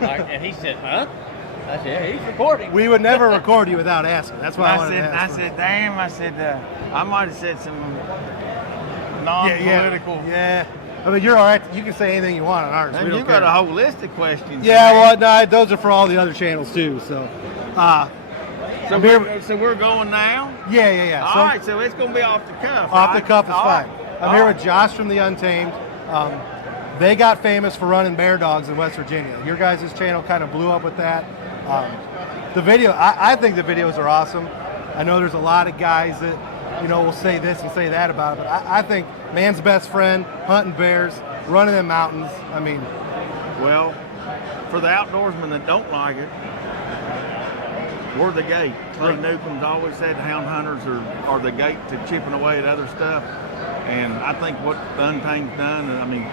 record? And he said, huh? I said, yeah, he's recording. We would never record you without asking. That's why I wanted to ask. I said, damn. I said, I might have said some non-political. Yeah. I mean, you're all right. You can say anything you want on ours. And you got a whole list of questions. Yeah, well, no, those are for all the other channels too. So, so we're going now? Yeah. All right, so it's going to be off the cuff. Off the cuff is fine. Right. I'm here with Josh from the Untamed. They got famous for running bear dogs in West Virginia. Your guys' channel kind of blew up with that. The video, I think the videos are awesome. I know there's a lot of guys that, will say this and say that about it, but I think man's best friend, hunting bears, running in mountains. I mean, well, for the outdoorsmen that don't like it, we're the gate. Clay Newcomb's always said hound hunters are the gate to chipping away at other stuff. And I think what the Untamed's done, I mean,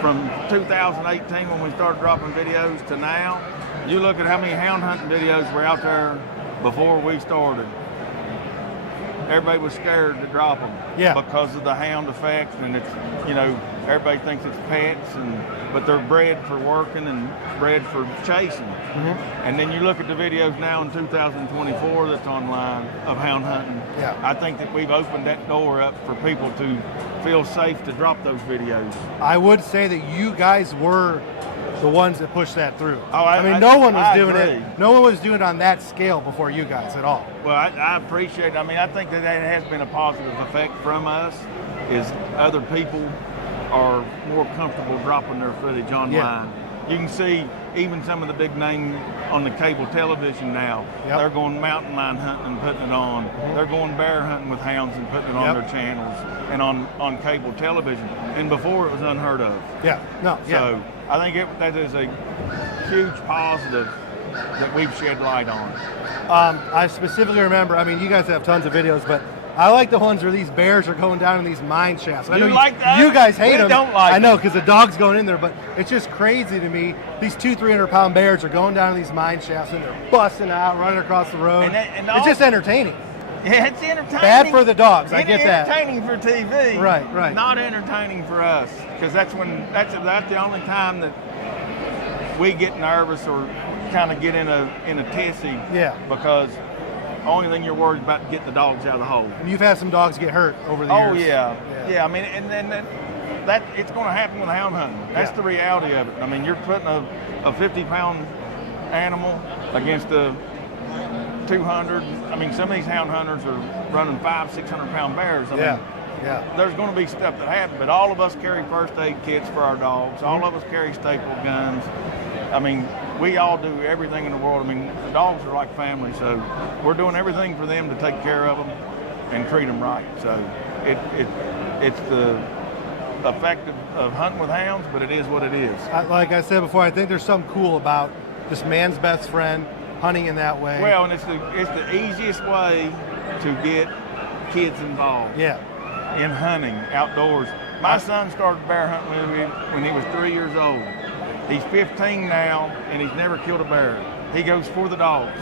from 2018 when we started dropping videos to now, you look at how many hound hunting videos were out there before we started. Everybody was scared to drop them because of the hound effect, and it's, everybody thinks it's pets, but they're bred for working and bred for chasing. And then you look at the videos now in 2024 that's online of hound hunting. I think that we've opened that door up for people to feel safe to drop those videos. I would say that you guys were the ones that pushed that through. I mean, no one was doing it. No one was doing it on that scale before you guys at all. Well, I appreciate it. I mean, I think that has been a positive effect from us, is other people are more comfortable dropping their footage online. You can see even some of the big names on the cable television now. They're going mountain lion hunting and putting it on. They're going bear hunting with hounds and putting it on their channels and on cable television. And before it was unheard of. So I think that is a huge positive that we've shed light on. I specifically remember, I mean, you guys have tons of videos, but I like the ones where these bears are going down in these mine shafts. I know like that? You guys hate them. Don't like I know, because the dog's going in there, but it's just crazy to me. These 200-300-pound bears are going down in these mine shafts and they're busting out, running across the road. It's just entertaining. Yeah, it's entertaining. Bad for the dogs. I get that. Entertaining for TV. Right. Not entertaining for us, because that's the only time that we get nervous or kind of get in a tizzy. Because the only thing you're worried about is getting the dogs out of the hole. And you've had some dogs get hurt over the years. Yeah. I mean, and then that it's going to happen with hound hunting. That's the reality of it. I mean, you're putting a 50-pound animal against a 200. I mean, some of these hound hunters are running 500-600-pound bears. I mean, there's going to be stuff that happens, but all of us carry first aid kits for our dogs. All of us carry staple guns. I mean, we all do everything in the world. I mean, the dogs are like family, so we're doing everything for them to take care of them and treat them right. So it's the effect of hunting with hounds, but it is what it is. Like I said before, I think there's something cool about just man's best friend hunting in that way. Well, and it's the easiest way to get kids involved. In hunting outdoors. My son started bear hunting when he was 3 years old. He's 15 now, and he's never killed a bear. He goes for the dogs.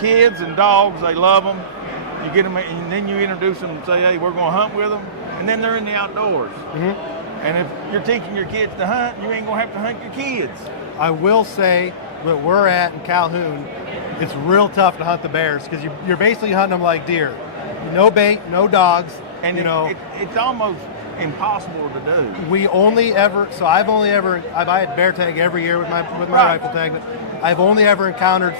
Kids and dogs, they love them. You get them, and then you introduce them and say, hey, we're going to hunt with them, and then they're in the outdoors. And if you're teaching your kids to hunt, you ain't going to have to hunt your kids. I will say that we're at in Calhoun, it's real tough to hunt the bears because you're basically hunting them like deer. No bait, no dogs. And it's almost impossible to do. I had bear tag every year with my rifle tag, but I've only ever encountered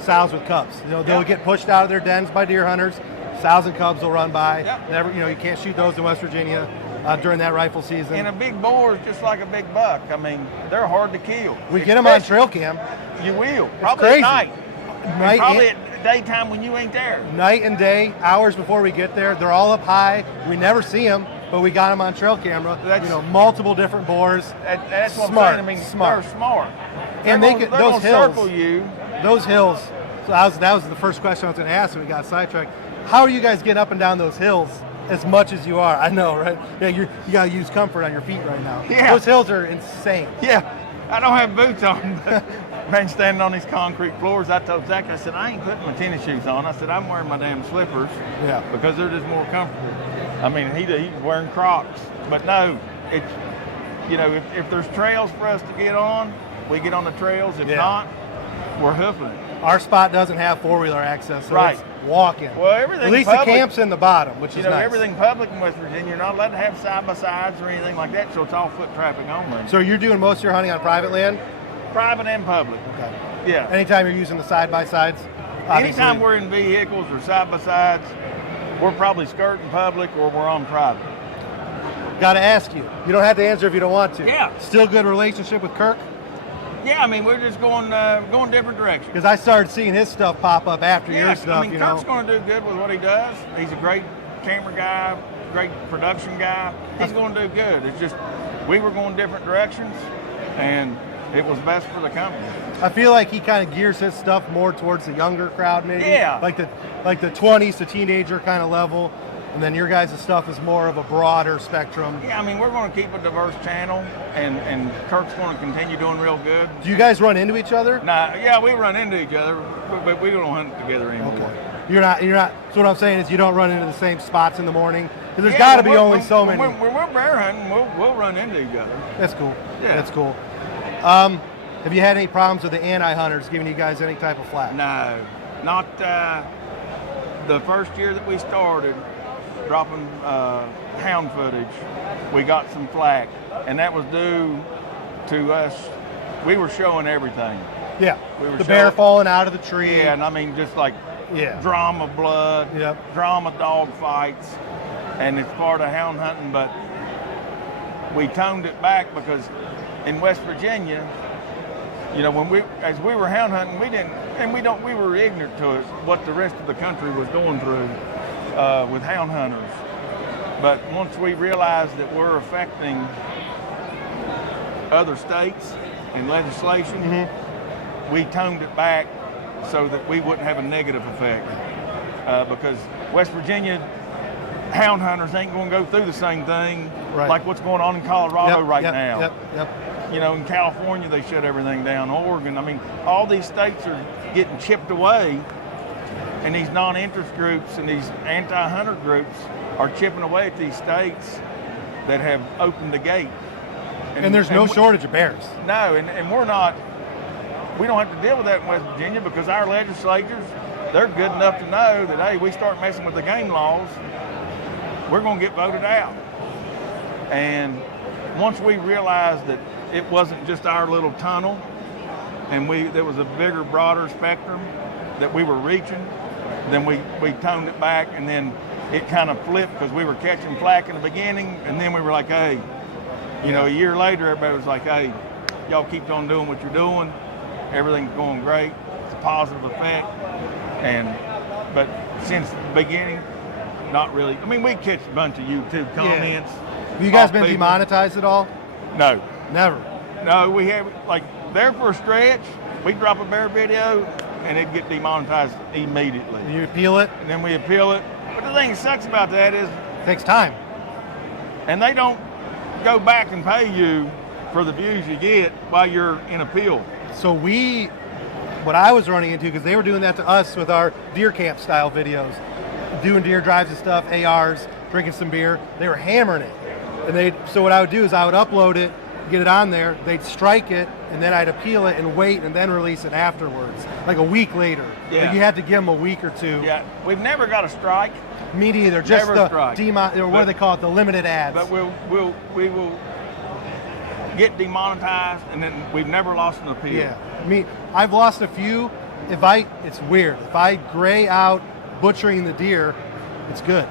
sows with cubs. They'll get pushed out of their dens by deer hunters. Sows and cubs will run by. Never, you can't shoot those in West Virginia during that rifle season. And a big boar is just like a big buck. I mean, they're hard to kill. We get them on trail cam. You will. Probably at night. Probably at daytime when you ain't there. Night and day, hours before we get there. They're all up high. We never see them, but we got them on trail camera. Multiple different boars. That's what smart, I'm saying. I mean, smart. They're smart. And those hills, circle you. Those hills. So that was the first question I was going to ask, and we got sidetracked. How are you guys getting up and down those hills as much as you are? I know, right? Yeah, you got to use comfort on your feet right now. Those hills are insane. I don't have boots on, but man, standing on these concrete floors, I told Zach, I said, I ain't putting my tennis shoes on. I said, I'm wearing my damn slippers because they're just more comfortable. I mean, he's wearing Crocs, but no, it's, if there's trails for us to get on, we get on the trails. If Yeah. not, we're hoofing it. Our spot doesn't have 4-wheeler access, so Right. it's walking. Well, everything At least public, the camp's in the bottom, which You is know, nice. everything public in West Virginia, you're not allowed to have side-by-sides or anything like that, so it's all foot traffic only. So you're doing most of your hunting on private land? Private and public. Okay. Yeah. Anytime you're using the side-by-sides? Anytime we're in vehicles or side-by-sides, we're probably skirting public or we're on private. Got to ask you. You don't have to answer if you don't want to. Yeah. Still good relationship with Kirk? Yeah, I mean, we're just going different directions. Because I started seeing his stuff pop up after your stuff, I mean, you Kirk's know. going to do good with what he does. He's a great camera guy, great production guy. He's going to do good. It's just we were going different directions, and it was best for the company. I feel like he kind of gears his stuff more towards the younger crowd, maybe. Yeah. Like the 20s to teenager kind of level. And then your guys' stuff is more of a broader spectrum. Yeah, I mean, we're going to keep a diverse channel, and Kirk's going to continue doing real good. Do you guys run into each other? Nah, yeah, we run into each other, but we don't hunt together anymore. Okay. You're not. So what I'm saying is you don't run into the same spots in the morning? Because there's Yeah, got to when be we're- only so when many. When we're bear hunting, we'll run into each other. That's cool. Yeah. That's cool. Have you had any problems with the anti-hunters giving you guys any type of flack? No, not the first year that we started dropping hound footage. We got some flack, and that was due to us. We were showing everything. Yeah. We were The bear showing- falling out of the tree. Yeah, and I mean just like Yeah. drama blood, Yep. drama dog fights, and it's part of hound hunting. But we toned it back because in West Virginia, you know, as we were hound hunting, we were ignorant to it, what the rest of the country was going through with hound hunters. But once we realized that we're affecting other states in legislation, we toned it back so that we wouldn't have a negative effect. Because West Virginia hound hunters ain't going to go through the same thing like what's going on in Colorado now. Yep. You know, in California, they shut everything down. Oregon, I mean, all these states are getting chipped away, and these non-interest groups and these anti-hunter groups are chipping away at these states that have opened the gate. And there's no shortage of bears. No, and we don't have to deal with that in West Virginia because our legislatures, they're good enough to know that, hey, we start messing with the game laws, we're going to get voted out. And once we realized that it wasn't just our little tunnel, and there was a bigger, broader spectrum that we were reaching, then we toned it back, and then it kind of flipped because we were catching flack in the beginning, and then we were like, hey, you know, a year later, everybody was like, hey, y'all keep on doing what you're doing. Everything's going great. It's a positive effect. But since the beginning, not really. I mean, we catch a bunch of YouTube comments. Have you guys been demonetized at all? No. Never. No, we have, like, there for a stretch, we'd drop a bear video, and it'd get demonetized immediately. You appeal it? And then we appeal it. But the thing that sucks about that is, It takes time. and they don't go back and pay you for the views you get while you're in appeal. So what I was running into, because they were doing that to us with our deer camp style videos, doing deer drives and stuff, ARs, drinking some beer, they were hammering it. And so what I would do is I would upload it, get it on there, they'd strike it, and then I'd appeal it and wait and then release it afterwards, like a week later. Yeah. Like you had to give them a week or two. Yeah, we've never got a strike, Me neither, just Never the strike. or what do they call it, the limited ads. but we will get demonetized, and then we've never lost an appeal. Yeah, I've lost a few. It's weird. If I gray out butchering the deer, it's good.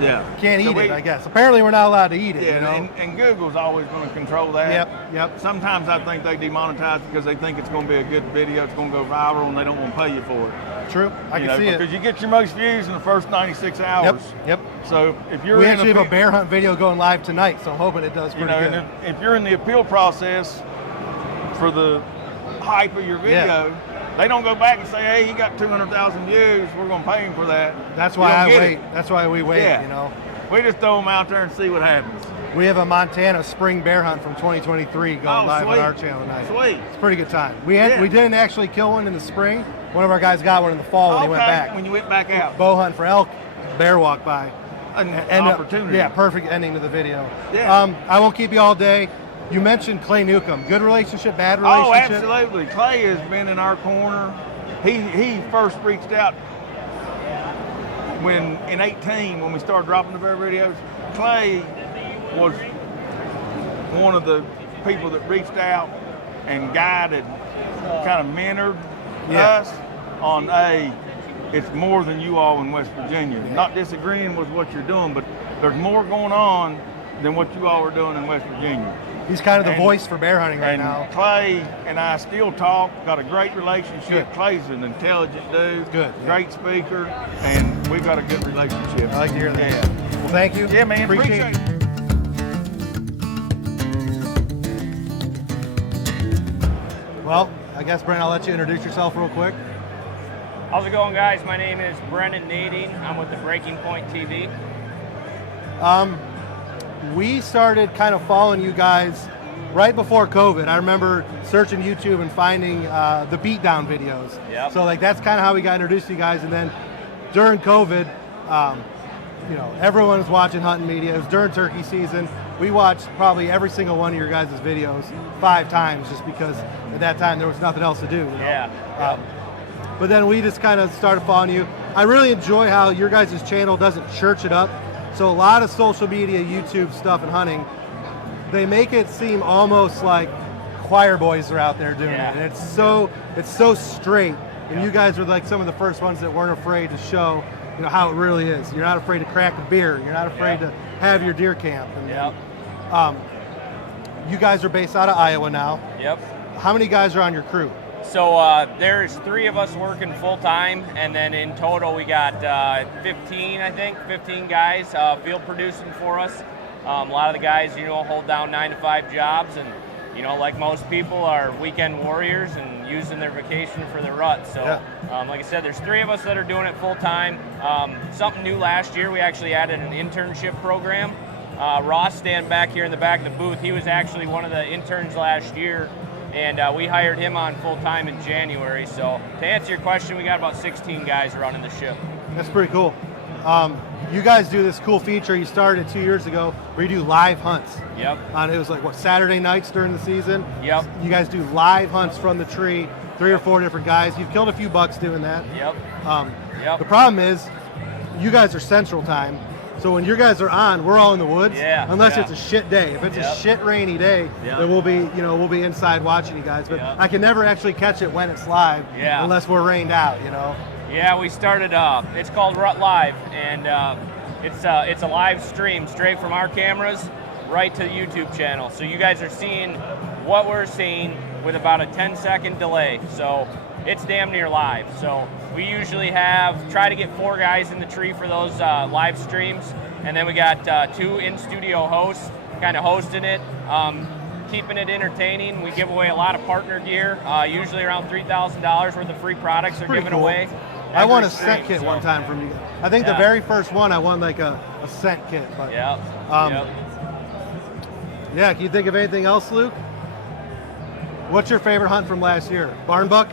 Yeah. Can't eat it, I guess. Apparently we're not allowed to eat it, Yeah, you know? and Google's always going to control that. Yep. Sometimes I think they demonetize because they think it's going to be a good video, it's going to go viral, and they don't want to pay you for it. True, I can see because it. you get your most views in the first 96 hours. Yep. So if you're We in actually have a bear hunt video going live tonight, so I'm hoping it does pretty good. and if you're in the appeal process for the hype of your video, they don't go back and say, hey, he got 200,000 views, we're going to pay him for that. That's why I get wait. it. That's why we wait, Yeah. you know? We just throw them out there and see what happens. We have a Montana spring bear hunt from 2023 going live on sweet. our channel tonight. Sweet. It's a pretty good time. We Yeah. didn't actually kill one in the spring. One of our guys got one in the fall when he went back. When you went back out. Bow hunt for elk, bear walk by. An And, opportunity. yeah, perfect ending to the video. Yeah. I won't keep you all day. You mentioned Clay Newcomb. Good relationship, bad relationship? Oh, absolutely. Clay has been in our corner. He first reached out when in 18 when we started dropping the bear videos. Clay was one of the people that reached out and guided, kind of mentored us on it's more than you all in West Virginia. Not disagreeing with what you're doing, but there's more going on than what you all are doing in West Virginia. He's kind of the voice for bear hunting right now. Clay and I still talk, got a great relationship. Good. Clay's an intelligent dude, Good, great speaker, and we've got a good relationship. I like to hear that. Yeah. Well, thank you. Yeah, man, appreciate it. Well, I guess, Brent, I'll let you introduce yourself real quick. How's it going, guys? My name is Brennan Nadine. I'm with the Breaking Point TV. We started kind of following you guys right before COVID. I remember searching YouTube and finding the beatdown videos. Yep. So like that's kind of how we got introduced to you guys. And then during COVID, you know, everyone was watching hunting media. It was during turkey season. We watched probably every single one of your guys' videos 5 times just because at that time there was nothing else to do. You know? Yeah. But then we just kind of started following you. I really enjoy how your guys' channel doesn't church it up. So a lot of social media, YouTube stuff and hunting, they make it seem almost like choir boys are out there doing it. And it's so straight. And you guys were like some of the first ones that weren't afraid to show, you know, how it really is. You're not afraid to crack a beer. You're not afraid to have your deer camp. And, you guys are based out of Iowa now. Yep. How many guys are on your crew? So there's 3 of us working full time, and then in total we got 15, I think, 15 guys field producing for us. A lot of the guys, you know, hold down 9 to 5 jobs, and you know, like most people, are weekend warriors and using their vacation for their rut. So, like I said, there's 3 of us that are doing it full time. Something new last year, we actually added an internship program. Ross, standing back here in the back of the booth, he was actually one of the interns last year. And we hired him on full-time in January. So to answer your question, we got about 16 guys running the ship. That's pretty cool. You guys do this cool feature you started 2 years ago where you do live hunts. Yep. It was like, what, Saturday nights during the season? Yep. You guys do live hunts from the tree, 3 or 4 different guys. You've killed a few bucks doing that. Yep. The problem is you guys are Central Time. So when you guys are on, we're all in the woods. Unless it's a shit day. If it's a shit rainy day, then we'll be inside watching you guys. But I can never actually catch it when it's live unless we're rained out, you know. Yeah, we started. It's called Rut Live, and it's a live stream straight from our cameras right to the YouTube channel. So you guys are seeing what we're seeing with about a 10-second delay. So it's damn near live. So we usually try to get 4 guys in the tree for those live streams, and then we got 2 in-studio hosts kind of hosting it, keeping it entertaining. We give away a lot of partner gear, usually around $3,000 worth of free products are given away. I won a scent kit one time from you. I think the very first one I won like a scent kit. But, yeah, can you think of anything else, Luke? What's your favorite hunt from last year? Barn buck?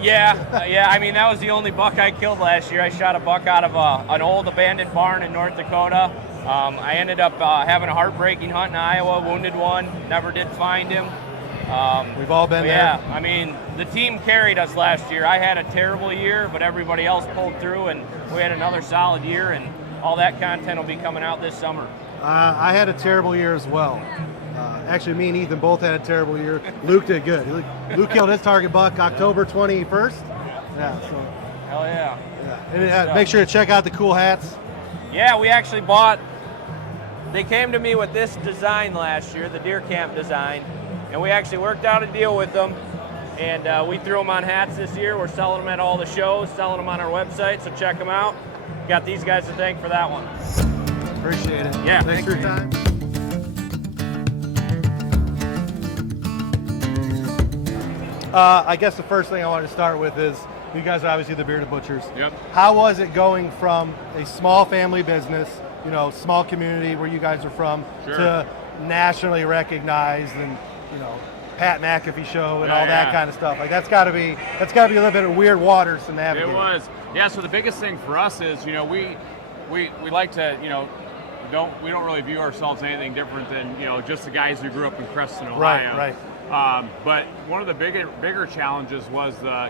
Yeah. I mean, that was the only buck I killed last year. I shot a buck out of an old abandoned barn in North Dakota. I ended up having a heartbreaking hunt in Iowa, wounded one, never did find him. We've all been there. Yeah, I mean, the team carried us last year. I had a terrible year, but everybody else pulled through, and we had another solid year, and all that content will be coming out this summer. I had a terrible year as well. Actually, me and Ethan both had a terrible year. Luke did good. Luke killed his target buck October 21st. Yeah, so. Hell yeah. And make sure to check out the cool hats. Yeah, we actually they came to me with this design last year, the deer camp design, and we actually worked out a deal with them, and we threw them on hats this year. We're selling them at all the shows, selling them on our website, so check them out. Got these guys to thank for that one. Appreciate it. Yeah, thanks for your time. I guess the first thing I wanted to start with is you guys are obviously the Bearded Butchers. Yep. How was it going from a small family business, you know, small community where you guys are from, to nationally recognized and, you know, Pat McAfee show and all that kind of stuff? Like that's got to be a little bit of weird waters to navigate. It was. Yeah. So the biggest thing for us is, you know, we like to, you know, we don't really view ourselves anything different than just the guys who grew up in Creston, Ohio. Right. But one of the bigger challenges was the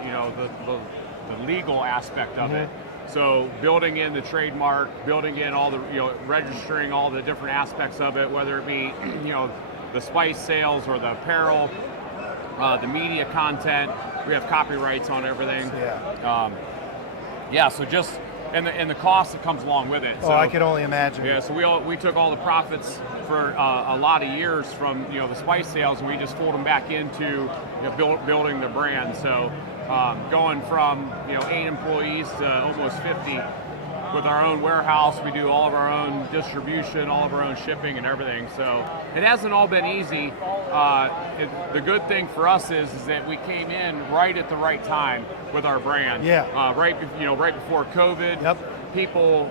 legal aspect of it. So building in the trademark, building in all the registering all the different aspects of it, whether it be the spice sales or the apparel, the media content. We have copyrights on everything. So just and the cost that comes along with it. So, I can only imagine. Yeah, so we took all the profits for a lot of years from the spice sales, and we just fold them back into building the brand. So going from 8 employees to almost 50 with our own warehouse. We do all of our own distribution, all of our own shipping and everything. So it hasn't all been easy. The good thing for us is that we came in right at the right time with our brand. Right before COVID. Yep. People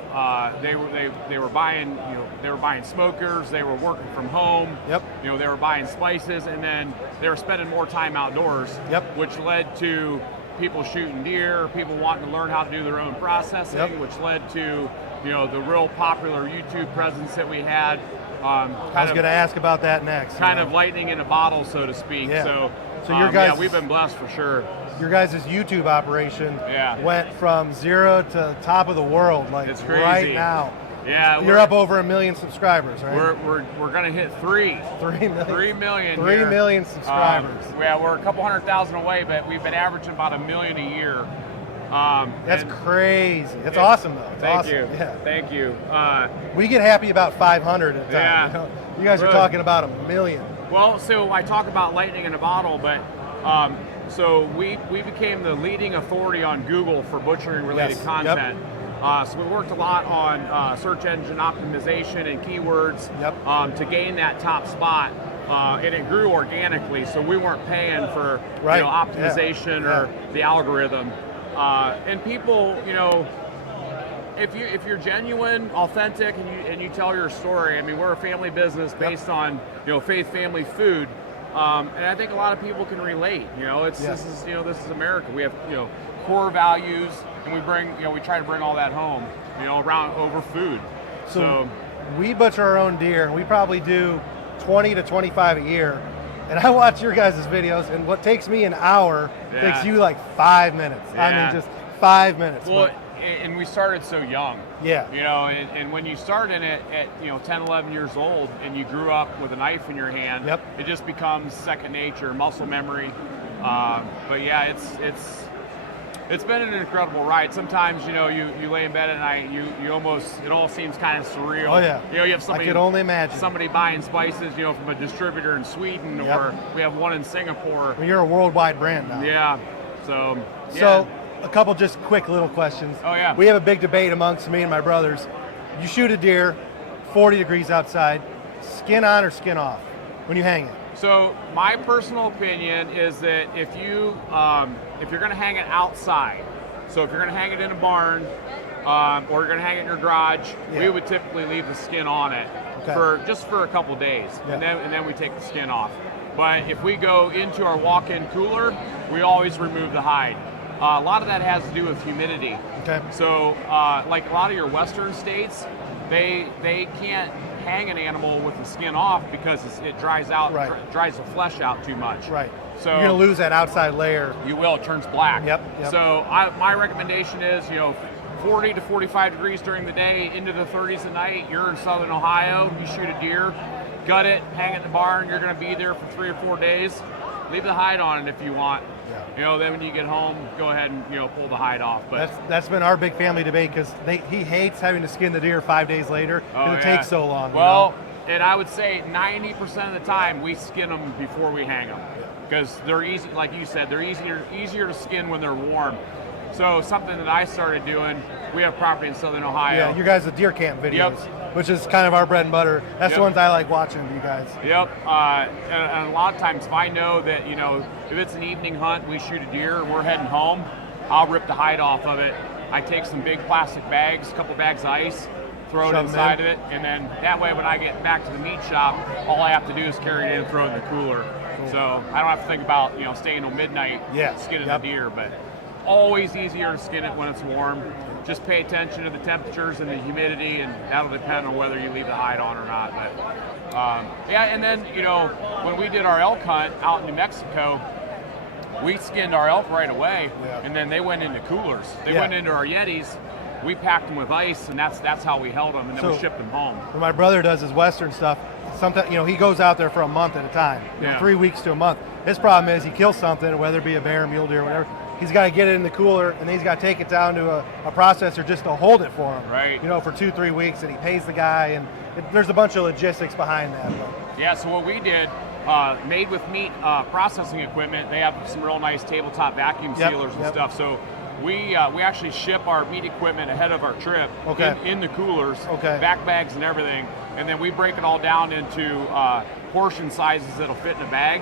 they were buying they were buying smokers. They were working from home. Yep. They were buying spices, and then they were spending more time outdoors. Yep. Which led to people shooting deer, people wanting to learn how to do their own processing, which led to the real popular YouTube presence that we had. I was going to ask about that next. Kind of lightning in a bottle, so to speak. Yeah. So your guys, we've been blessed for sure. Your guys' YouTube operation went from 0 to top of the world, it's crazy. Right now. Yeah, you're up over 1 million subscribers, right? We're gonna hit 3 million. 3 million subscribers. We're a couple 100,000 away, but we've been averaging about 1 million a year. That's crazy. That's awesome, though. Thank you. Yeah. Thank you. We get happy about 500 at a time. Yeah. You guys are talking about 1 million. Well, so I talk about lightning in a bottle, but so we became the leading authority on Google for butchering related content. Yep. So we worked a lot on search engine optimization and keywords to gain that top spot, and it grew organically. So we weren't paying for optimization or the algorithm. And people, if you're genuine, authentic, and you tell your story. I mean, we're a family business based on faith, family, food. And I think a lot of people can relate. This is America. We have core values, and we try to bring all that home. Around over food. So we butcher our own deer, and we probably do 20 to 25 a year. And I watch your guys' videos, and what takes me an hour takes you like 5 minutes. I mean, just 5 minutes. Well, and we started so young. Yeah. And when you start in it at 10, 11 years old, and you grew up with a knife in your hand, it just becomes second nature, muscle memory. But yeah, it's been an incredible ride. Sometimes, you lay in bed at night, it all seems kind of surreal. Oh yeah. You have somebody. I can only imagine. Somebody buying spices, from a distributor in Sweden, or we have one in Singapore. Well, you're a worldwide brand now. Yeah. So a couple just quick little questions. Oh yeah. We have a big debate amongst me and my brothers. You shoot a deer, 40 degrees outside, skin on or skin off when you hang it? So my personal opinion is that if you're going to hang it outside, so if you're going to hang it in a barn, or you're going to hang it in your garage, we would typically leave the skin on it for a couple days, and then we take the skin off. But if we go into our walk-in cooler, we always remove the hide. A lot of that has to do with humidity. Okay. So like a lot of your western states, they can't hang an animal with the skin off because it dries out, dries the flesh out too much. Right. So you're going to lose that outside layer. You will. It turns black. Yep. So my recommendation is, 40 to 45 degrees during the day, into the 30s at night. You're in southern Ohio. You shoot a deer, gut it, hang it in the barn. You're going to be there for 3 or 4 days. Leave the hide on it if you want. Then when you get home, go ahead and pull the hide off. But that's been our big family debate, because he hates having to skin the deer 5 days later because it takes so long. Well, and I would say 90% of the time we skin them before we hang them, because they're easy. Like you said, they're easier to skin when they're warm. So something that I started doing, we have property in southern Ohio. Yeah, you guys, the deer camp videos, which is kind of our bread and butter. That's the ones I like watching, you guys. Yep. And a lot of times, if I know that, if it's an evening hunt, we shoot a deer and we're heading home, I'll rip the hide off of it. I take some big plastic bags, a couple bags of ice, throw it inside of it, and then that way when I get back to the meat shop, all I have to do is carry it in and throw it in the cooler. Cool. So I don't have to think about, staying till midnight, skinning the deer. But always easier to skin it when it's warm. Just pay attention to the temperatures and the humidity, and that'll depend on whether you leave the hide on or not. But yeah, and then, you know, when we did our elk hunt out in New Mexico, we skinned our elk right away, and then they went into coolers. They went into our Yetis. We packed them with ice, and that's how we held them, and then we shipped them home. When my brother does his Western stuff, sometimes, you know, he goes out there for a month at a time, you know, 3 weeks to a month. His problem is he kills something, whether it be a bear, mule deer, whatever. He's got to get it in the cooler, and then he's got to take it down to a processor just to hold it for him. Right. You know, for 2-3 weeks, and he pays the guy, and there's a bunch of logistics behind that. But. Yeah. So what we did, made with meat processing equipment, they have some real nice tabletop vacuum sealers and stuff. So we actually ship our meat equipment ahead of our trip in the coolers, back bags and everything, and then we break it all down into portion sizes that'll fit in a bag,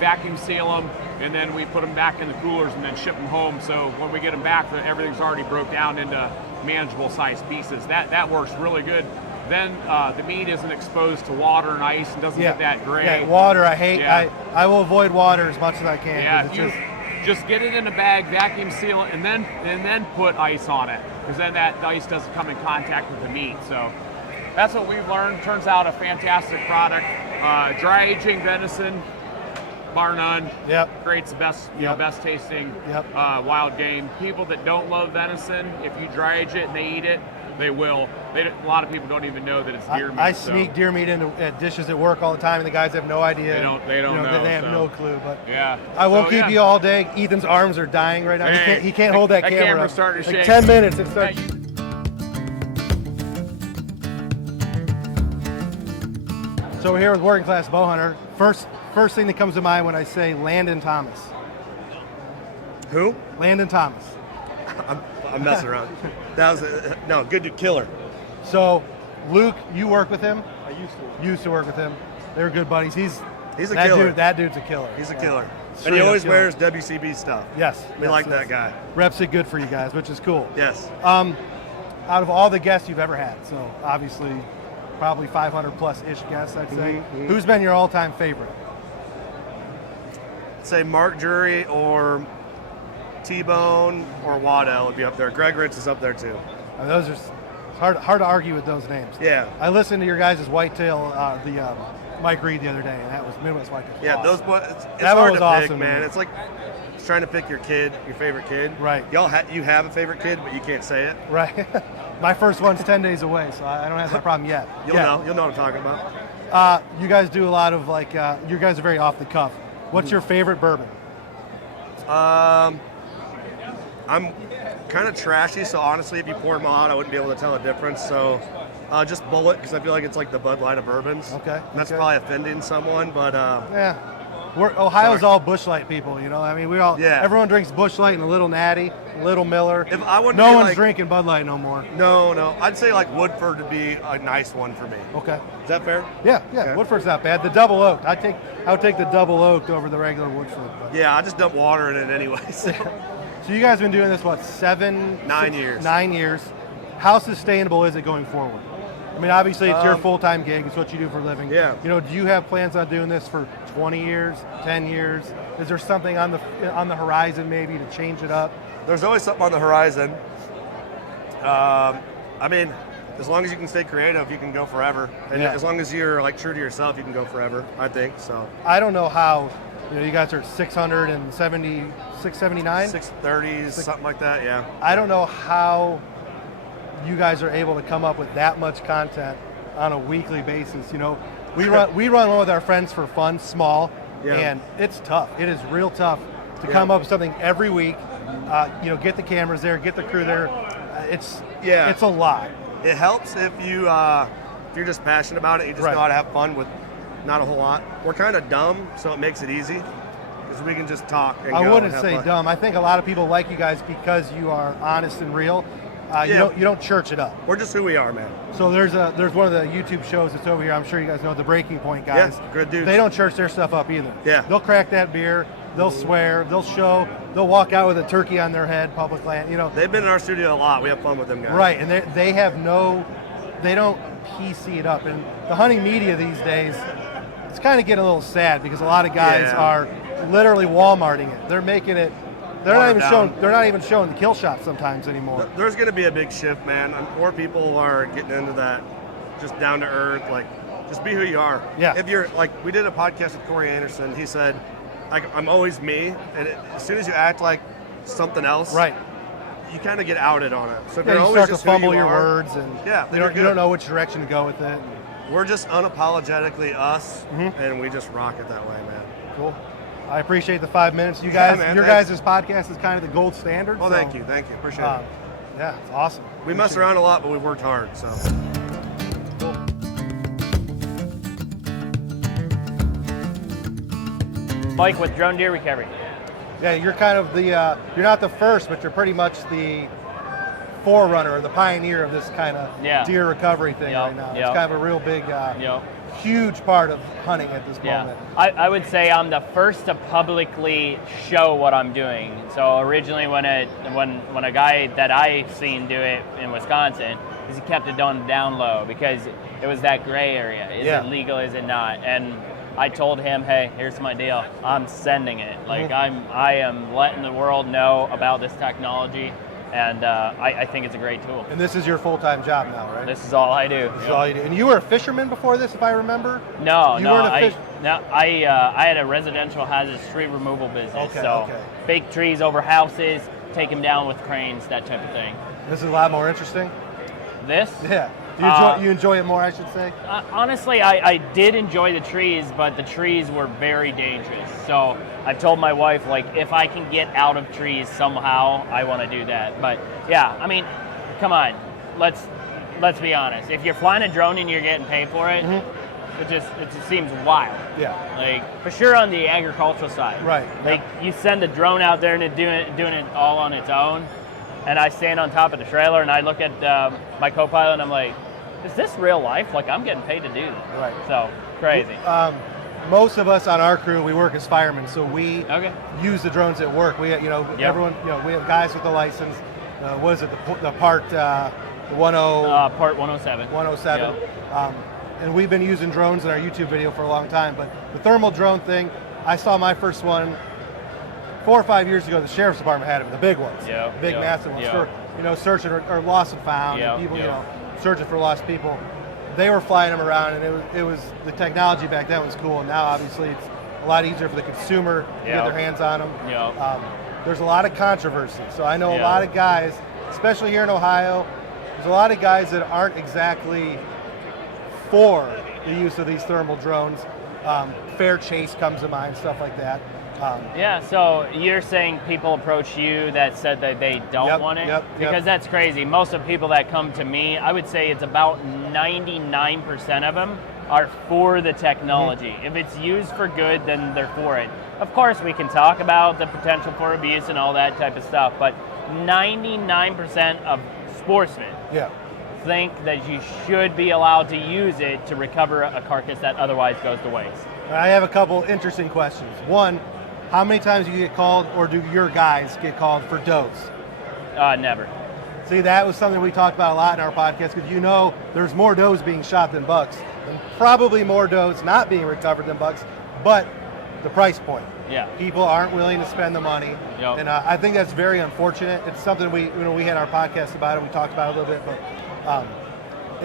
vacuum seal them, and then we put them back in the coolers and then ship them home. So when we get them back, everything's already broke down into manageable sized pieces. That works really good. Then the meat isn't exposed to water and ice and doesn't get that gray. Yeah, water I hate. I will avoid water as much as I can. Yeah, just get it in a bag, vacuum seal it, and then put ice on it, because then that ice doesn't come in contact with the meat. So that's what we've learned. Turns out a fantastic product. Dry aging venison, bar none. Creates the best, best tasting wild game. People that don't love venison, if you dry age it and they eat it, they will. A lot of people don't even know that it's deer meat. I sneak deer meat into dishes at work all the time, and the guys have no idea. They don't know. They have no clue. But yeah, I won't keep you all day. Ethan's arms are dying right now. He can't hold that camera. Camera's starting to shake. 10 minutes. It starts. So we're here with Working Class Bowhunter. First thing that comes to mind when I say Landon Thomas. Who? Landon Thomas. I'm messing around. That was good killer. So, Luke, you work with him? I used to work with him. They're good buddies. He's a killer. That dude's a killer. He's a killer. And he always wears WCB stuff. Yes. We like that guy. Reps it good for you guys, which is cool. Yes. Out of all the guests you've ever had, so obviously probably 500 plus ish guests, I'd say. Who's been your all-time favorite? Say Mark Jury or T-Bone or Waddell would be up there. Greg Ritz is up there too. Those are it's hard to argue with those names. Yeah. I listened to your guys' Whitetail, Mike Reed the other day, and that was Midwest Whitetail. Yeah, awesome. those boys. It's that hard was to awesome, pick, man. It's like trying to pick your favorite kid. Right. You have a favorite kid, but you can't say it. Right. My first one's 10 days away, so I don't have that problem yet. You'll know what I'm talking about. You guys do a lot of you guys are very off the cuff. What's your favorite bourbon? I'm kind of trashy, so honestly, if you poured them out, I wouldn't be able to tell the difference. So just Bullet, because I feel like it's like the Bud Light of bourbons. Okay. And that's probably offending someone, but Ohio's all Busch Light people, you know. I mean, everyone drinks Busch Light and a little Natty, a little Miller. If I wouldn't no one's drinking Bud Light no more. No. I'd say like Woodford would be a nice one for me. Okay. Is that fair? Yeah. Okay. Woodford's not bad. The double oaked. I would take the double oaked over the regular Woodford. But. Yeah, I just dump water in it anyway. So you guys have been doing this, what, 9 years. 9 years. How sustainable is it going forward? I mean, obviously it's your full-time gig. It's what you do for a living. Yeah. You know, do you have plans on doing this for 20 years, 10 years? Is there something on the horizon maybe to change it up? There's always something on the horizon. I mean, as long as you can stay creative, you can go forever. And as long as you're like true to yourself, you can go forever, I think. So I don't know how, you guys are 670, 679? 630s, something like that, yeah. I don't know how you guys are able to come up with that much content on a weekly basis. You know, we run one with our friends for fun, small, and it's tough. It is real tough to come up with something every week. Get the cameras there, get the crew there. It's a lot. It helps if you're just passionate about it. You just know how to have fun with not a whole lot. We're kind of dumb, so it makes it easy because we can just talk. And I wouldn't say dumb. I think a lot of people like you guys because you are honest and real. You don't church it up. We're just who we are, man. So there's one of the YouTube shows that's over here. I'm sure you guys know the Breaking Point guys. Yeah, good dudes. They don't church their stuff up either. Yeah. They'll crack that beer. They'll swear. They'll show. They'll walk out with a turkey on their head, public land. They've been in our studio a lot. We have fun with them guys. Right, and they don't PC it up. And the hunting media these days, it's kind of getting a little sad because a lot of guys are literally Walmarting it. They're They're not even showing the kill shots sometimes anymore. There's going to be a big shift, man. And more people are getting into that, just down to earth, like just be who you are. Yeah. If you're like, we did a podcast with Corey Anderson. He said, I'm always me, and as soon as you act like something else, right, you kind of get outed on it. So if you you're always start to just who fumble you your are, words, and you don't know which direction to go with it. We're just unapologetically us, and we just rock it that way, man. Cool. I appreciate the 5 minutes. You guys, man, your thanks. guys' podcast is kind of the gold standard. Well, so, thank you, appreciate it. Yeah, it's awesome. We mess around a lot, but we worked hard, so. Mike with Drone Deer Recovery. Yeah, you're kind of the, you're not the first, but you're pretty much the forerunner or the pioneer of this kind of deer recovery thing right now. It's kind of a real big, huge part of hunting at this moment. I would say I'm the first to publicly show what I'm doing. So originally when a guy that I seen do it in Wisconsin, he kept it down low because it was that gray area. Is it legal, is it not? And I told him, hey, here's my deal. I'm sending it. Like I am letting the world know about this technology, and I think it's a great tool. And this is your full-time job now, right? This is all I do. This is all you do. And you were a fisherman before this, if I remember? No, I had a residential hazardous tree removal business. Big trees over houses, take them down with cranes, that type of thing. This is a lot more interesting. This? Yeah. You enjoy it more, I should say? Honestly, I did enjoy the trees, but the trees were very dangerous. So I told my wife, like, if I can get out of trees somehow, I want to do that. But yeah, I mean, come on, let's be honest. If you're flying a drone and you're getting paid for it, it just seems wild. Yeah. Like, for sure on the agricultural side. Right. Like, you send a drone out there and it's doing it all on its own, and I stand on top of the trailer and I look at my co-pilot and I'm like, is this real life? Like, I'm getting paid to do this. Right. So, crazy. Most of us on our crew, we work as firemen, so we use the drones at work. We, everyone, we have guys with the license. What is it? The part 10. Part 107. 107. And we've been using drones in our YouTube video for a long time. But the thermal drone thing, I saw my first one 4 or 5 years ago. The sheriff's department had them, the big ones, big massive ones for searching or lost and found, and people searching for lost people. They were flying them around, and it was the technology back then was cool. And now obviously it's a lot easier for the consumer to get their hands on them. There's a lot of controversy, so I know a lot of guys, especially here in Ohio. There's a lot of guys that aren't exactly for the use of these thermal drones. Fair Chase comes to mind, stuff like that. So you're saying people approach you that said that they don't want it? Because that's crazy. Most of the people that come to me, I would say it's about 99% of them are for the technology. If it's used for good, then they're for it. Of course, we can talk about the potential for abuse and all that type of stuff, but 99% of sportsmen think that you should be allowed to use it to recover a carcass that otherwise goes to waste. I have a couple interesting questions. One, how many times do you get called, or do your guys get called for does? Never. See, that was something we talked about a lot in our podcast, because there's more does being shot than bucks, and probably more does not being recovered than bucks, but the price point. People aren't willing to spend the money, and I think that's very unfortunate. It's something we had our podcast about it. We talked about it a little bit, but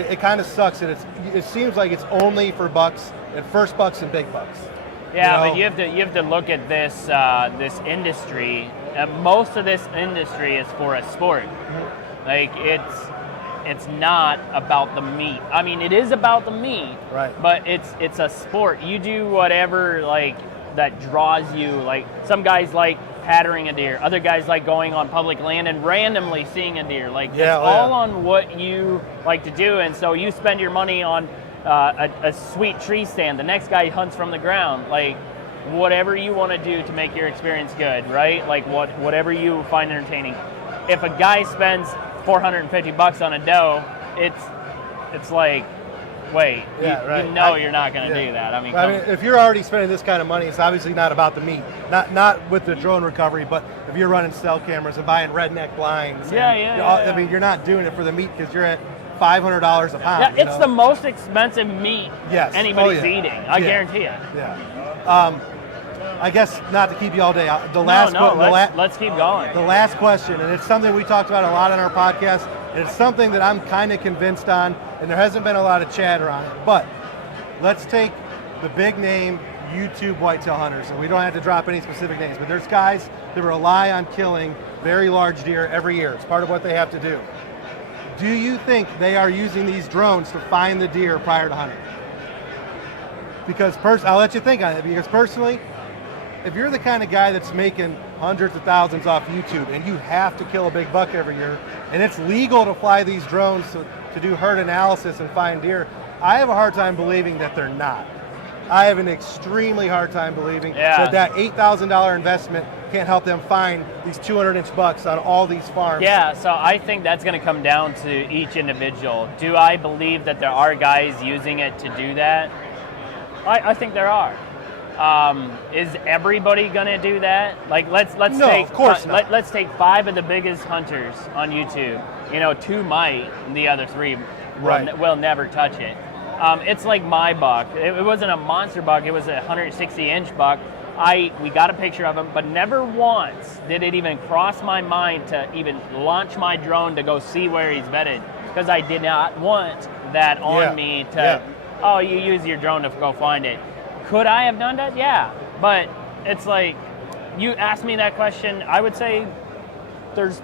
it kind of sucks that it seems like it's only for bucks, and first bucks and big bucks. But you have to look at this this industry. Most of this industry is for a sport. Like, it's not about the meat. I mean, it is about the meat, right? But it's a sport. You do whatever that draws you. Like, some guys like pattering a deer. Other guys like going on public land and randomly seeing a deer. Like, it's all on what you like to do. And so you spend your money on a sweet tree stand. The next guy hunts from the ground. Like, whatever you want to do to make your experience good, right? Like, whatever you find entertaining. If a guy spends $450 on a doe, it's like, wait, you're not going to do that. I mean, if you're already spending this kind of money, it's obviously not about the meat. Not with the drone recovery, but if you're running cell cameras and buying redneck blinds, I mean, you're not doing it for the meat, because you're at $500 a pound. Yeah, it's the most expensive meat anybody's eating. I guarantee it. I guess not to keep you all day. Let's keep going. The last question, and it's something we talked about a lot on our podcast, and it's something that I'm kind of convinced on, and there hasn't been a lot of chatter on it. But let's take the big name YouTube whitetail hunters, and we don't have to drop any specific names, but there's guys that rely on killing very large deer every year. It's part of what they have to do. Do you think they are using these drones to find the deer prior to hunting? Because I'll let you think on it, because personally, if you're the kind of guy that's making hundreds of thousands off YouTube and you have to kill a big buck every year, and it's legal to fly these drones to do herd analysis and find deer, I have a hard time believing that they're not. I have an extremely hard time believing that $8,000 investment can't help them find these 200-inch bucks on all these farms. Yeah, so I think that's going to come down to each individual. Do I believe that there are guys using it to do that? I think there are. Is everybody going to do that? Like, let's take, of course not. Let's take 5 of the biggest hunters on YouTube. 2 might, and the other 3 will never touch it. It's like my buck. It wasn't a monster buck. It was a 160-inch buck. We got a picture of him, but never once did it even cross my mind to even launch my drone to go see where he's bedded, because I did not want that on me to, you use your drone to go find it. Could I have done that? Yeah, but it's like, you asked me that question, I would say there's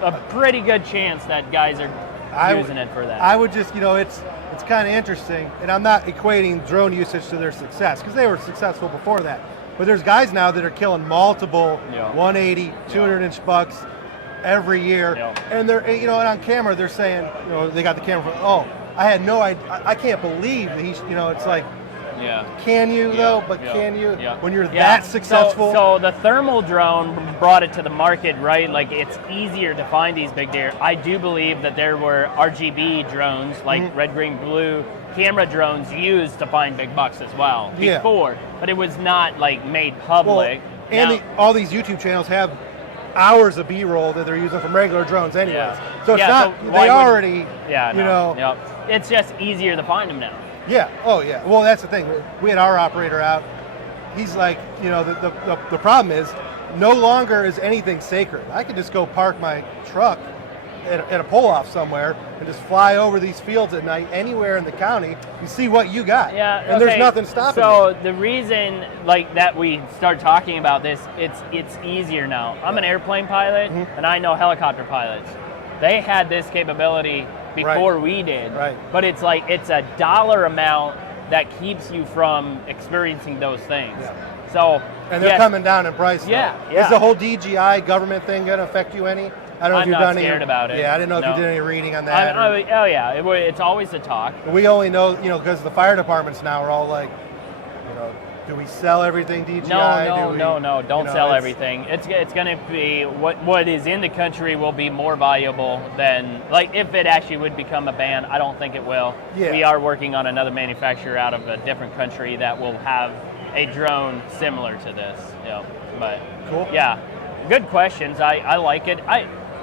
a pretty good chance that guys are using it for that. I would just, it's kind of interesting, and I'm not equating drone usage to their success, because they were successful before that. But there's guys now that are killing multiple 180, 200-inch bucks every year, and they're, and on camera they're saying, they got the camera from, I had no idea, I can't believe that he's, it's like, can you though? But can you when you're that successful? So the thermal drone brought it to the market, right? Like, it's easier to find these big deer. I do believe that there were RGB drones, like red, green, blue camera drones used to find big bucks as well before, but it was not like made public. Well, all these YouTube channels have hours of B-roll that they're using from regular drones anyways. So it's not, they already, it's just easier to find them now. Yeah. Oh, yeah. Well, that's the thing. We had our operator out. He's like, the problem is no longer is anything sacred. I can just go park my truck at a pull-off somewhere and just fly over these fields at night anywhere in the county and see what you got. Yeah. And there's nothing stopping So the reason that we start talking about this, it's easier now. I'm an airplane pilot, and I know helicopter pilots. They had this capability before we did, but it's like, it's a dollar amount that keeps you from experiencing those things. So, and they're coming down in price. Is the whole DJI government thing going to affect you any? I don't know if you've done scared about it. Yeah, I didn't know if you did any reading on that. It's always a talk. We only know, because the fire departments now are all like, do we sell everything DJI? No, don't sell everything. It's going to be, what is in the country will be more valuable than, like, if it actually would become a ban. I don't think it will. We are working on another manufacturer out of a different country that will have a drone similar to this. But cool. Good questions. I like it.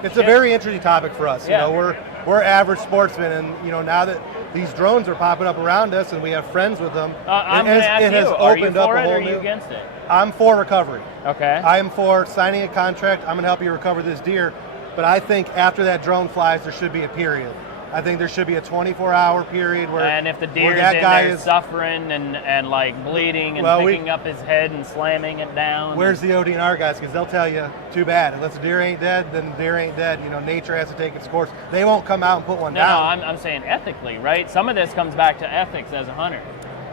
It's a very interesting topic for us. We're average sportsmen, and now that these drones are popping up around us, and we have friends with them. I'm going to ask you, are you for it or are you against it? I'm for recovery. Okay. I am for signing a contract. I'm going to help you recover this deer, but I think after that drone flies, there should be a period. I think there should be a 24-hour period where, and if the deer is in there suffering and like bleeding and picking up his head and slamming it down. Where's the ODNR guys? Because they'll tell you, too bad. Unless the deer ain't dead, then the deer ain't dead. Nature has to take its course. They won't come out and put one down. No, I'm saying ethically, right? Some of this comes back to ethics as a hunter.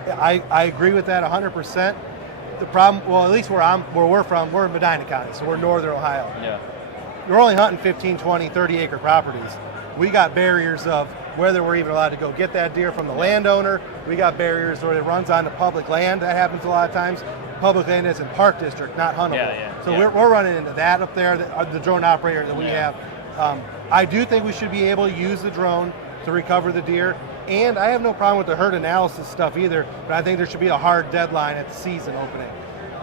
I agree with that 100%. The problem, at least where we're from, we're in Medina County, so we're northern Ohio. Yeah. You're only hunting 15, 20, 30-acre properties. We got barriers of whether we're even allowed to go get that deer from the landowner. We got barriers where it runs onto public land. That happens a lot of times. Public land is in park district, not huntable. So we're running into that up there, the drone operator that we have. I do think we should be able to use the drone to recover the deer. And I have no problem with the herd analysis stuff either, but I think there should be a hard deadline at the season opening.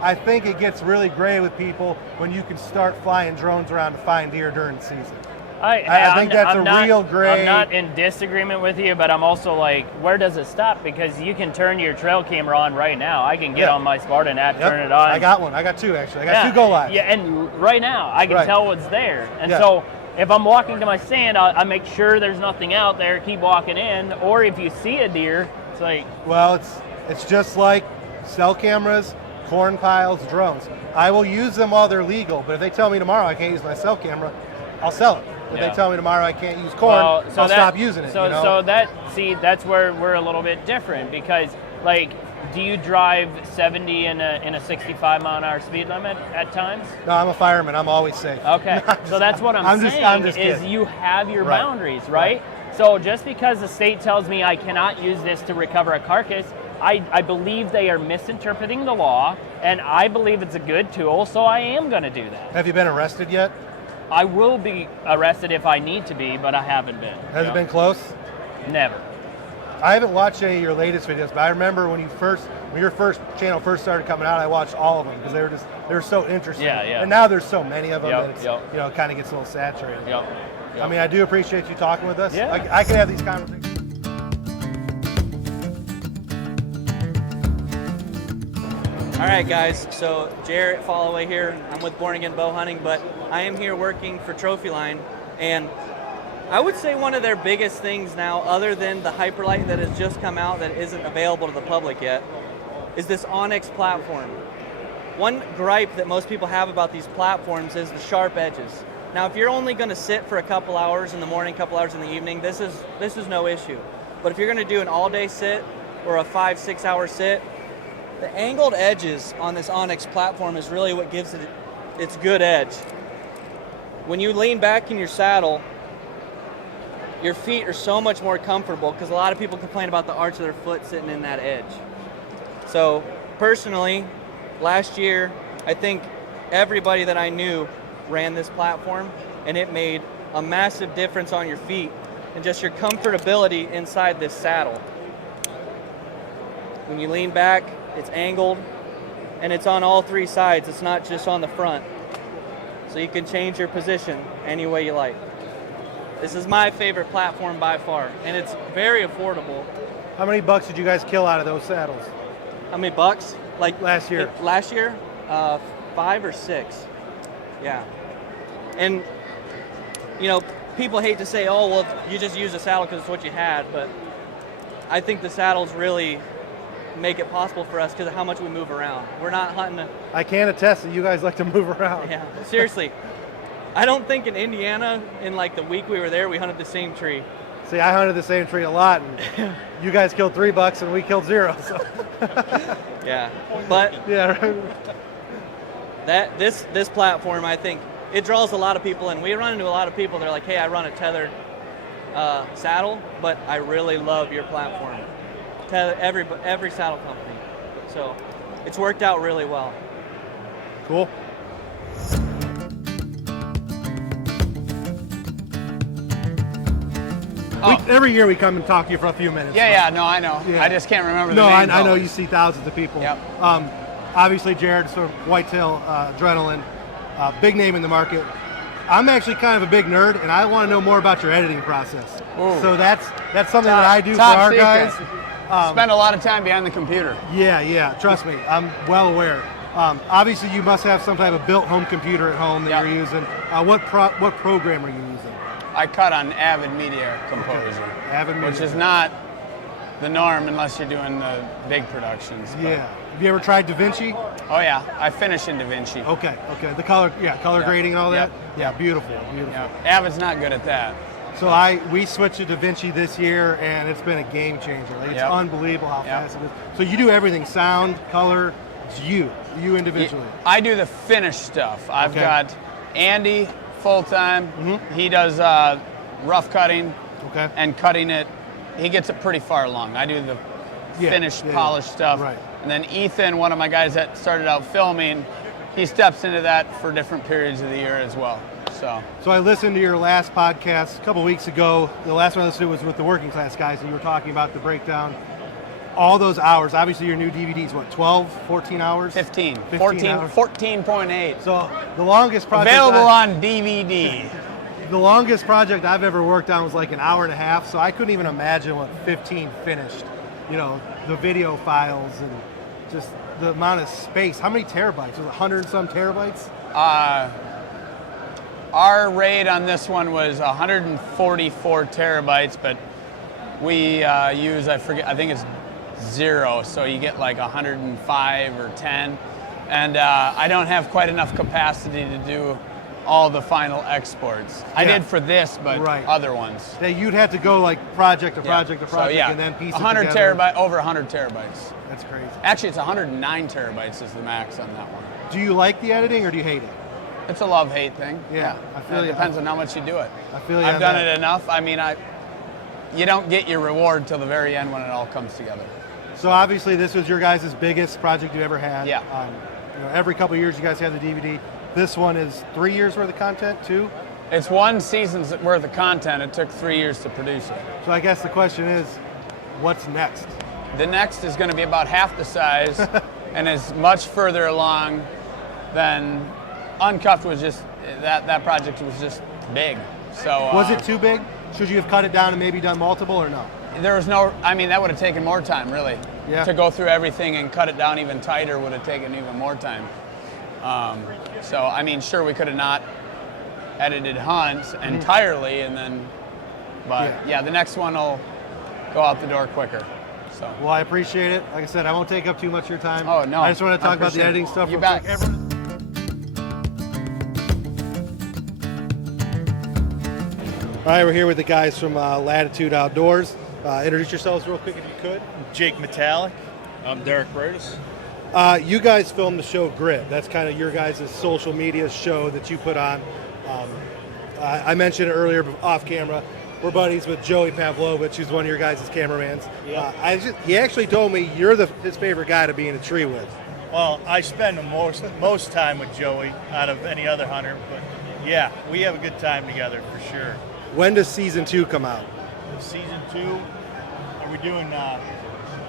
I think it gets really gray with people when you can start flying drones around to find deer during the season. I think that's a real great. I'm not in disagreement with you, but I'm also like, where does it stop? Because you can turn your trail camera on right now. I can get on my Spartan app, turn it on. I got one. I got two, actually. I got two Go Lives. Yeah, and right now, I can tell what's there. And so if I'm walking to my stand, I make sure there's nothing out there, keep walking in. Or if you see a deer, it's like... Well, it's just like cell cameras, corn piles, drones. I will use them while they're legal, but if they tell me tomorrow I can't use my cell camera, I'll sell it. If they tell me tomorrow I can't use corn, I'll stop using it. So, that's where we're a little bit different, because, like, do you drive 70 in a 65 mile an hour speed limit at times? No, I'm a fireman. I'm always safe. Okay, so that's what I'm saying is kidding. You have your boundaries, right? So just because the state tells me I cannot use this to recover a carcass, I believe they are misinterpreting the law, and I believe it's a good tool, so I am going to do that. Have you been arrested yet? I will be arrested if I need to be, but I haven't been. Has it been close? Never. I haven't watched any of your latest videos, but I remember when your first channel first started coming out, I watched all of them because they were so interesting. Yeah. And now there's so many of them that it's, it kind of gets a little saturated. I mean, I do appreciate you talking with us. Yeah. I can have these conversations. All right, guys, so Jarrett Followay here. I'm with Born Again Bow Hunting, but I am here working for TrophyLine, and I would say one of their biggest things now, other than the Hyperlight that has just come out that isn't available to the public yet, is this Onyx platform. One gripe that most people have about these platforms is the sharp edges. Now, if you're only going to sit for a couple hours in the morning, a couple hours in the evening, this is no issue. But if you're going to do an all-day sit or a 5-6 hour sit, the angled edges on this Onyx platform is really what gives it its good edge. When you lean back in your saddle, your feet are so much more comfortable because a lot of people complain about the arch of their foot sitting in that edge. So personally, last year, I think everybody that I knew ran this platform, and it made a massive difference on your feet and just your comfortability inside this saddle. When you lean back, it's angled, and it's on all three sides. It's not just on the front. So you can change your position any way you like. This is my favorite platform by far, and it's very affordable. How many bucks did you guys kill out of those saddles? How many bucks? Like last year? Last year, 5 or 6. Yeah. And, you know, people hate to say, oh, well, you just use a saddle because it's what you had, but I think the saddles really make it possible for us because of how much we move around. We're not hunting. I can attest that you guys like to move around. Yeah, seriously. I don't think in Indiana, in like the week we were there, we hunted the same tree. See, I hunted the same tree a lot, and you guys killed 3 bucks and we killed 0. So. Yeah, but yeah, this platform, I think, it draws a lot of people in. We run into a lot of people. They're like, hey, I run a tethered saddle, but I really love your platform. Every saddle company. So it's worked out really well. Cool. Every year we come and talk to you for a few minutes. No, I know. Yeah. I just can't remember the names. I know you see thousands of people. Yep. Obviously, Jared, sort of Whitetail Adrenaline, big name in the market. I'm actually kind of a big nerd, and I want to know more about your editing process. Ooh. So that's something that I do for our secret. guys. Spend a lot of time behind the computer. Yeah. Trust me, I'm well aware. Obviously, you must have some type of built home computer at home that you're using. What program are you using? I cut on Avid Media Composer, Okay. Avid Media. which is not the norm unless you're doing the big productions. But. Yeah. Have you ever tried DaVinci? Oh yeah, I finish in DaVinci. Okay. The color grading and all that. Yeah, beautiful. Yeah. Avid's not good at that. So we switched to DaVinci this year, and it's been a game changer. Like, it's unbelievable how fast it is. So you do everything: sound, color. It's you individually. I do the finished stuff. I've got Andy full time. Mm-hmm. He does rough cutting and cutting it. He gets it pretty far along. I do the finished, polished stuff. Right. And then Ethan, one of my guys that started out filming, he steps into that for different periods of the year as well. So I listened to your last podcast a couple weeks ago. The last one I listened to was with the working class guys, and you were talking about the breakdown. All those hours, obviously your new DVD's what, 12, 14 hours? 15 hours. 14.8. So the longest project available on DVD. The longest project I've ever worked on was like an hour and a half, so I couldn't even imagine what 15 finished. You know, the video files and just the amount of space. How many terabytes? Was it 100 and some terabytes? Our RAID on this one was 144 terabytes, but we use, I think it's 0, so you get like 105 or 10. And I don't have quite enough capacity to do all the final exports. I did for this, but other ones. Yeah, you'd have to go like project to project to project, and then piece it together. Over 100 terabytes. That's crazy. Actually, it's 109 terabytes is the max on that one. Do you like the editing or do you hate it? It's a love-hate thing. Yeah, I feel it depends on how much you do it. I feel you. I've done it enough. I mean, you don't get your reward till the very end when it all comes together. So obviously, this was your guys' biggest project you ever had. Yeah. You know, every couple of years, you guys have the DVD. This one is 3 years worth of content, too? It's one season's worth of content. It took 3 years to produce it. So I guess the question is, what's next? The next is going to be about half the size and is much further along than Uncuffed was. Just that project was just big. So was it too big? Should you have cut it down and maybe done multiple or no? There was no, I mean, that would have taken more time, really. Yeah. To go through everything and cut it down even tighter would have taken even more time. So, I mean, sure, we could have not edited hunts entirely, and then, but yeah, the next one will go out the door quicker. So. Well, I appreciate it. Like I said, I won't take up too much of your time. Oh, no. I just want to talk about the editing stuff You real bet. quick. All right, we're here with the guys from Latitude Outdoors. Introduce yourselves real quick if you could. Jake Metallic. I'm Derek Bratis. You guys filmed the show Grit. That's kind of your guys' social media show that you put on. I mentioned it earlier off camera. We're buddies with Joey Pavlovich, who's one of your guys' cameramen. Yep. He actually told me you're his favorite guy to be in a tree with. Well, I spend the most time with Joey out of any other hunter, but yeah, we have a good time together for sure. When does season 2 come out? Season 2, are we doing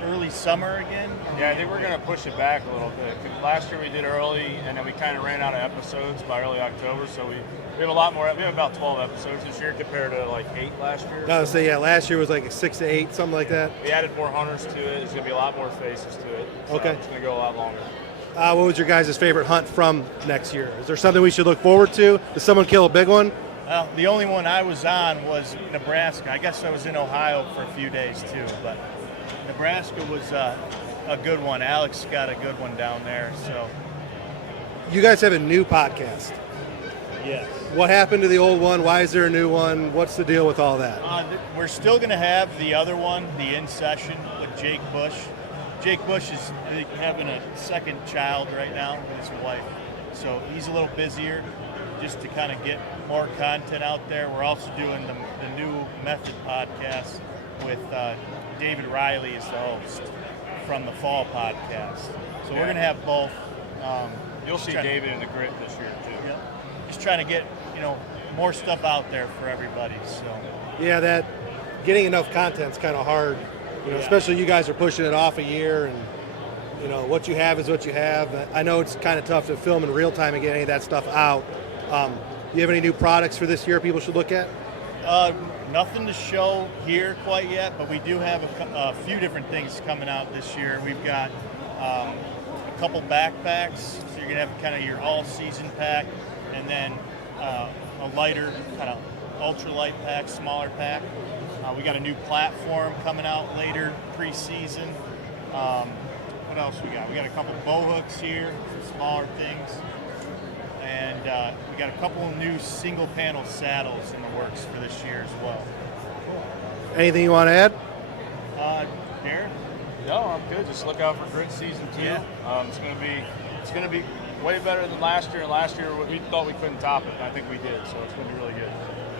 early summer again? Yeah, I think we're going to push it back a little bit. Last year we did early, and then we kind of ran out of episodes by early October, so we have a lot more. We have about 12 episodes this year compared to like 8 last year. No, so yeah, last year was like 6 to 8, something like that. We added more hunters to it. There's going to be a lot more faces to it. So okay. It's going to go a lot longer. What was your guys' favorite hunt from next year? Is there something we should look forward to? Did someone kill a big one? The only one I was on was Nebraska. I guess I was in Ohio for a few days too, but Nebraska was a good one. Alex got a good one down there. So, you guys have a new podcast. Yes. What happened to the old one? Why is there a new one? What's the deal with all that? We're still going to have the other one, the In Session with Jake Bush. Jake Bush is having a second child right now with his wife, so he's a little busier. Just to kind of get more content out there. We're also doing the new Method podcast with David Riley as the host from the Fall podcast. So we're going to have both. You'll see David in the Grit this year too. Yeah. Just trying to get more stuff out there for everybody. So yeah, that getting enough content's kind of hard. Especially you guys are pushing it off a year, and what you have is what you have. I know it's kind of tough to film in real time and get any of that stuff out. Do you have any new products for this year people should look at? Nothing to show here quite yet, but we do have a few different things coming out this year. We've got a couple backpacks, so you're going to have kind of your all-season pack, and then a lighter, kind of ultralight pack, smaller pack. We got a new platform coming out later, pre-season. What else we got? We got a couple bow hooks here, some smaller things. And we got a couple of new single panel saddles in the works for this year as well. Anything you want to add? Darren? No, I'm good. Just look out for Grit season 2. Yeah. It's going to be way better than last year. And last year we thought we couldn't top it, and I think we did. So it's going to be really good.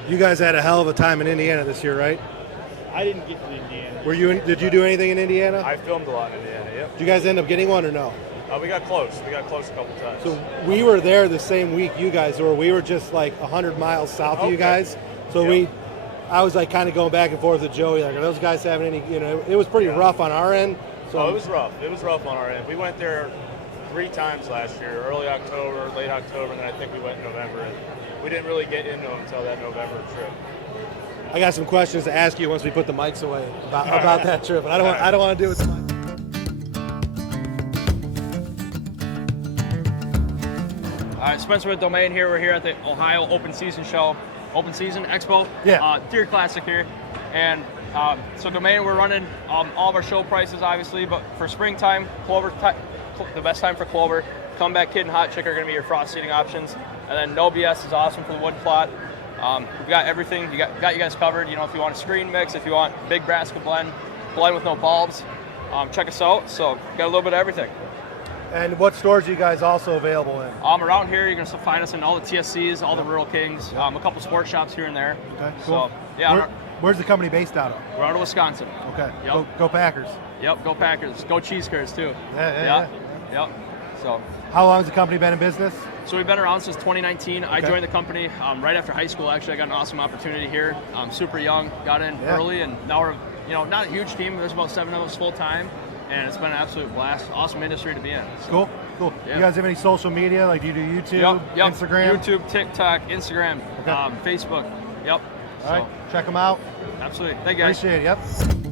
You guys had a hell of a time in Indiana this year, right? I didn't get to Indiana. Did you do anything in Indiana? I filmed a lot in Indiana. Yep. Did you guys end up getting one or no? We got close. We got close a couple times. So we were there the same week you guys were. We were just like 100 miles south of you guys. So I was like kind of going back and forth with Joey. Like, are those guys having any? It was pretty rough on our end. So it was rough. It was rough on our end. We went there 3 times last year: early October, late October, and then I think we went in November. And we didn't really get into them until that November trip. I got some questions to ask you once we put the mics away about that trip, but I don't want to do it. All right, Spencer with Domain here. We're here at the Ohio Open Season Expo. Yeah. Deer Classic here. And so Domain, we're running all of our show prices, obviously, but for springtime, the best time for clover, Comeback Kid and Hot Chick are going to be your frost seeding options. And then No BS is awesome for the wood plot. We've got everything. Got you guys covered. You know, if you want a screen mix, if you want big brassica blend with no bulbs, check us out. So got a little bit of everything. And what stores are you guys also available in? Around here, you're going to find us in all the TSCs, all the Rural Kings, a couple sports shops here and there. Okay, cool. So, yeah. Where's the company based out of? We're out of Wisconsin. Okay. Yep. Go Packers. Yep, go Packers. Go Cheese Curds, too. Yeah. Yep. So. How long has the company been in business? So we've been around since 2019. Okay. I joined the company right after high school. Actually, I got an awesome opportunity here. Super young, got in early, and now we're, not a huge team. There's about 7 of us full time, and it's been an absolute blast. Awesome industry to be in. So. Cool. Yeah. You guys have any social media? Like, do you do YouTube, Yep. Instagram? YouTube, TikTok, Instagram, Facebook. Yep. All right. Check them out. Absolutely. Thank you guys. Appreciate it. Yep.